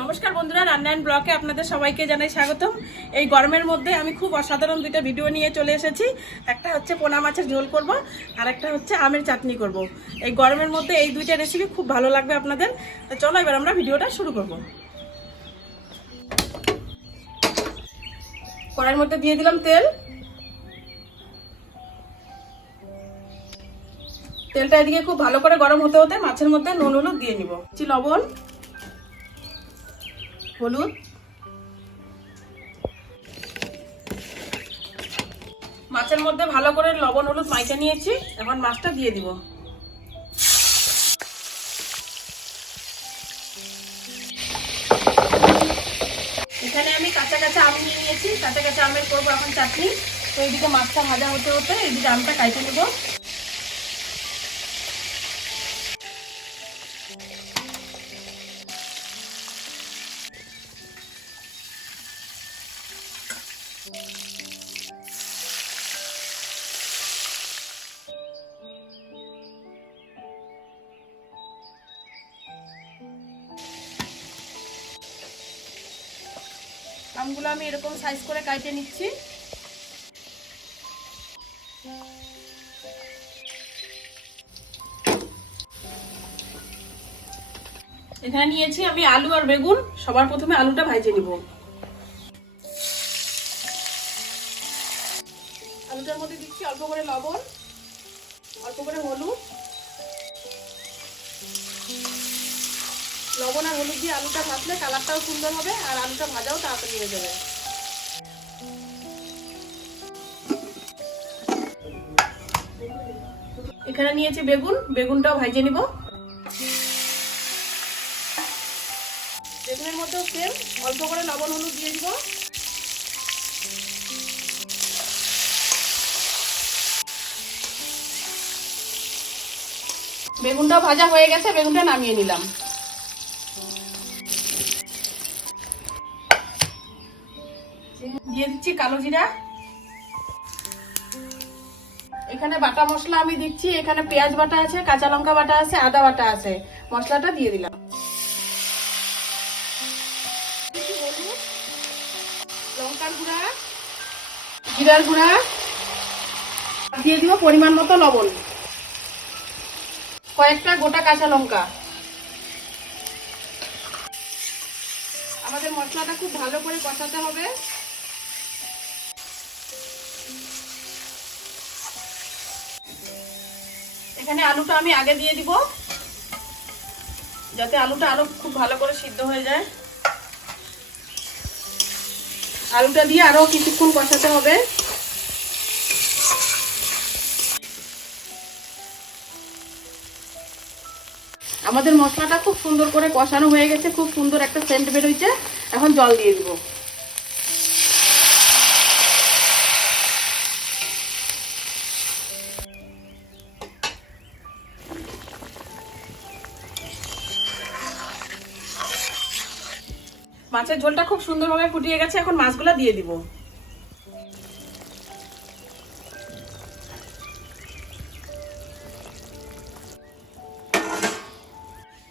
নমস্কার বন্ধুরা, রান্নায়ন ব্লকে আপনাদের সবাইকে জানাই স্বাগতম। এই গরমের মধ্যে আমি খুব অসাধারণ দুইটা ভিডিও নিয়ে চলে এসেছি। একটা হচ্ছে পোনা মাছের ঝোল করব, আর একটা হচ্ছে আমের চাটনি করব। এই গরমের মধ্যে এই দুইটা রেসিপি খুব ভালো লাগবে আপনাদের। তো চলো এবার আমরা ভিডিওটা শুরু করব। কড়াইয়ের মধ্যে দিয়ে দিলাম তেল। তেলটা এদিকে খুব ভালো করে গরম হতে হতে মাছের মধ্যে নুন হলুদ দিয়ে নিব। লবণ, হলুদ, মাছের মধ্যে ভালো করে লবণ হলুদ মাইখে নিয়েছি। এখন মাছটা দিয়ে দিব। এখানে আমি কাঁচা কাঁচা আম নিয়ে নিয়েছি। কাঁচা কাঁচা আমের করবো এখন চাটনি। তো এইদিকে মাছটা ভাজা হতে হতে এইদিকে আমটা কাইটে নেব। আমগুলো আমি এরকম সাইজ করে কাটে নিচ্ছি। এখানে নিয়েছি আমি আলু আর বেগুন। সবার প্রথমে আলুটা ভাজে নিব। আলুটার মধ্যে দিচ্ছি অল্প করে লবণ, অল্প করে হলুদ। লবণ আর হলুদ দিয়ে আলুটা ভাজলে কালারটাও সুন্দর হবে আর আলুটা ভাজাও তাড়াতাড়ি হয়ে যাবে। এখানে নিয়েছি বেগুন, বেগুনটাও ভাজে নিব। বেগুনের মধ্যেও সেম অল্প করে লবণ হলুদ দিয়ে দিব। বেগুনটাও ভাজা হয়ে গেছে, বেগুনটা নামিয়ে নিলাম। দিয়ে দিচ্ছি কালো জিরা। এখানে বাটা মশলা আমি দিচ্ছি। এখানে পেঁয়াজ বাটা আছে, কাঁচা লঙ্কা বাটা আছে, আদা বাটা আছে। মশলাটা দিয়ে দিলাম। লঙ্কার গুঁড়া, জিরার গুঁড়া, দিয়ে দিব পরিমাণ মতো লবণ, কয়েকটা গোটা কাঁচা লঙ্কা। আমাদের মশলাটা খুব ভালো করে কষাতে হবে। এখানে আলুটা আমি আগে দিয়ে দিব, যাতে আলুটা আরো খুব ভালো করে সিদ্ধ হয়ে যায়। আলুটা দিয়ে আরো কিছুক্ষণ কষাতে হবে। আমাদের মশলাটা খুব সুন্দর করে কষানো হয়ে গেছে, খুব সুন্দর একটা সেন্ট বের হয়েছে। এখন জল দিয়ে দিব। মাছের ঝোলটা খুব সুন্দরভাবে ফুটিয়ে গেছে। এখন মাছগুলা দিয়ে দিব।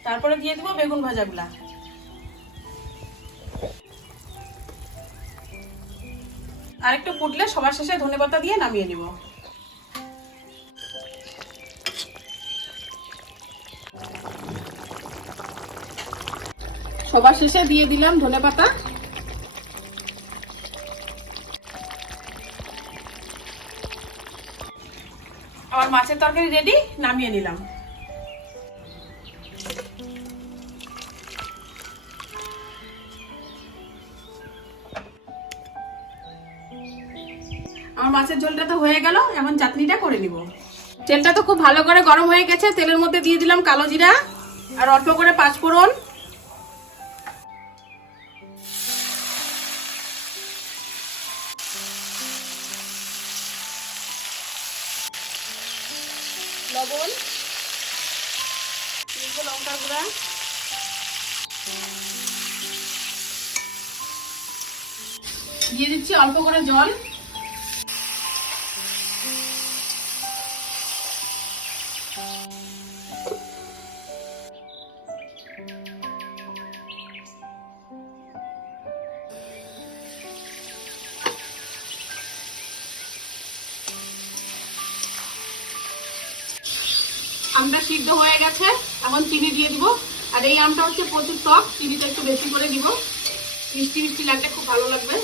তারপরে দিয়ে দিব বেগুন ভাজাগুলা। আরেকটু ফুটলে সবার শেষে ধনেপাতা দিয়ে নামিয়ে নিব। সবার শেষে দিয়ে দিলাম ধনেপাতা। আমার মাছের তরকারি রেডি, নামিয়ে নিলাম। আমার মাছের ঝোলটা তো হয়ে গেল। এখন চাটনিটা করে নিব। তেলটা তো খুব ভালো করে গরম হয়ে গেছে। তেলের মধ্যে দিয়ে দিলাম কালো জিরা আর অল্প করে পাঁচফোড়ন। লবণ, লঙ্কার গুঁড়া, দিয়ে দিচ্ছি অল্প করে জল। আমটা সিদ্ধ হয়ে গেছে, এখন চিনি দিয়ে দিব। আর এই আমটা হচ্ছে প্রচুর টক, চিনিটা একটু বেশি করে দিব, মিষ্টি মিষ্টি লাগলে খুব ভালো লাগবে।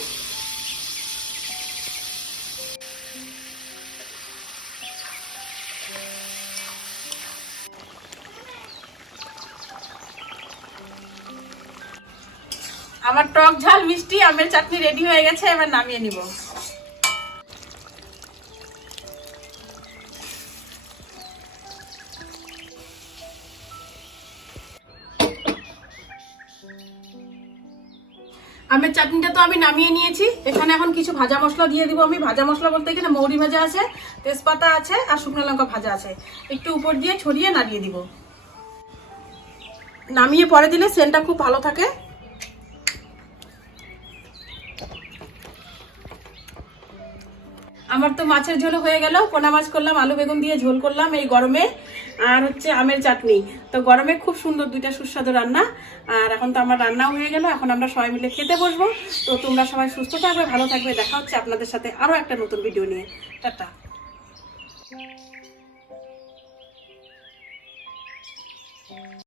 আমার টক ঝাল মিষ্টি আমের চাটনি রেডি হয়ে গেছে, এবার নামিয়ে নিব। আমের চাটনিটা তো আমি নামিয়ে নিয়েছি, এখানে এখন কিছু ভাজা মশলা দিয়ে দিব আমি। ভাজা মশলা বলতে এখানে মৌরি ভাজা আছে, তেজপাতা আছে আর শুকনো লঙ্কা ভাজা আছে, একটু উপর দিয়ে ছড়িয়ে নাড়িয়ে দিব। নামিয়ে পরে দিলে সেন্টটা খুব ভালো থাকে। আমার তো মাছের ঝোল হয়ে গেল, পোনা মাছ করলাম, আলু বেগুন দিয়ে ঝোল করলাম এই গরমে, আর হচ্ছে আমের চাটনি। তো গরমে খুব সুন্দর দুইটা সুস্বাদু রান্না। আর এখন তো আমার রান্নাও হয়ে গেল, এখন আমরা সবাই মিলে খেতে বসবো। তো তোমরা সবাই সুস্থ থাকবে, ভালো থাকবে, দেখা হচ্ছে আপনাদের সাথে আরো একটা নতুন ভিডিও নিয়ে। টাটা।